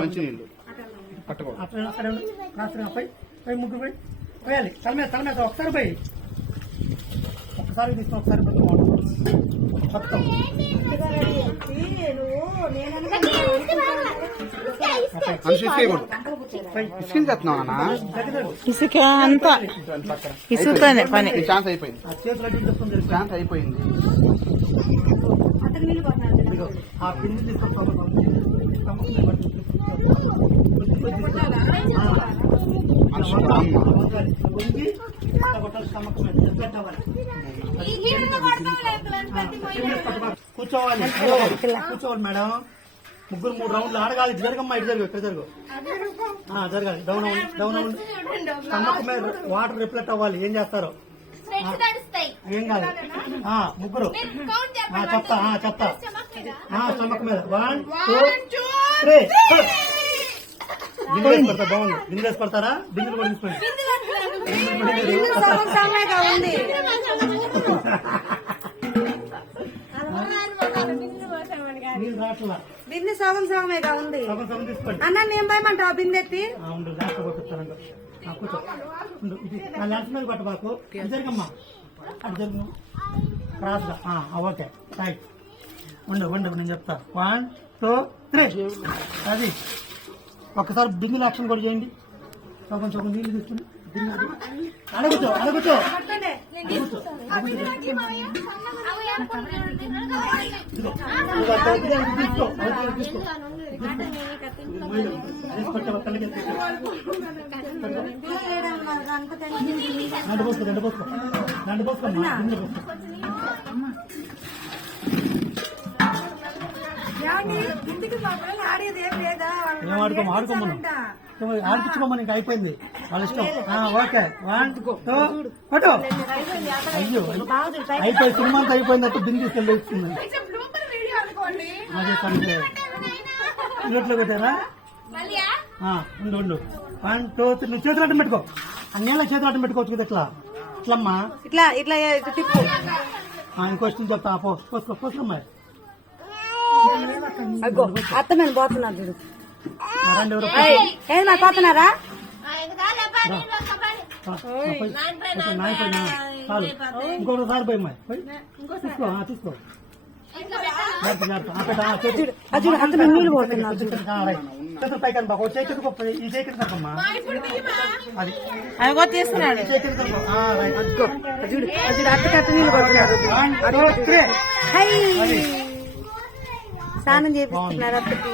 మంచి నీళ్ళు అక్కడ పోయి ముగ్గురు పోయి పోయాలి. తల మీద ఒకసారి పోయి ఒక్కసారి తీసుకుని ఒకసారి మొత్తం ఇసుక అంతా ఇసుకతోనే పని. ఛాన్స్ అయిపోయింది. ఆ పిండి తీసుకొని కూర్చోవాలి మేడం. ముగ్గురు 3 రౌండ్లు ఆడగాలి. ఇటు జరగమ్మా, ఇటు జరుగు, ఇక్కడ జరుగు. జరగాలి. డౌన్ అవ్వండి. స్టమక్ మీద వాటర్ రిఫ్లెక్ట్ అవ్వాలి. ఏం చేస్తారో ఏం కాదు. ముగ్గురు చెప్తా స్టమక్ మీద 1 2 3. బిందెలు వేసి పడతా. బాగుంది. బిందెలు వేసి పడతారా? బిందెలు కూడా తీసుకోండి. బిందె సగం సగమేగా ఉంది అన్న. నేను పోయమంటావా బిందెత్తి? కూర్చో. ల్యాండ్స్ మీద పట్టబాకు. జరగమ్మా, అది జరుగు. క్రాస్ గా. Okay, right. ఉండు నేను చెప్తా. 1 2 3. అది ఒక్కసారి బిందులు యాక్షన్ కూడా చేయండి. కొంచెం నీళ్ళు తీసుకుని అడగొచ్చు. రెండు పోసుకో. ఆడుకోమను, ఆడిపించుకోమని ఇంకా అయిపోయింది. వాళ్ళ ఇష్టం. ఓకే, 1 2 పట్టు. అయ్యో అయిపోయి సినిమా అంతా అయిపోయిందంటే బిందు తీసుకెళ్ళి ఇస్తుంది. అదే సంటే ఇట్లా పెట్టారా? ఉండు. 1 2 3. నువ్వు చేతులు అడ్డం పెట్టుకో. అన్నేళ్ళ చేతులు అడ్డం పెట్టుకోవచ్చు కదా. ఇట్లమ్మా, ఇట్లా తిప్పు. ఇంకొచ్చి చెప్తా. పోసుకోమ్మా. అత్త మేము పోతున్నారు చూడు. ఏది మరి పోతున్నారా? ఇంకొకసారి పోయి తీసుకో. అత్త మేము నీళ్ళు పోతున్నారు. చేతులు పైకి అనుకో. ఈ చేతికి తప్పమ్మా. అది తీస్తున్నాడు. అత్త నీళ్ళు పోతున్నారు. స్నానం చేపిస్తున్నారు అత్తకి.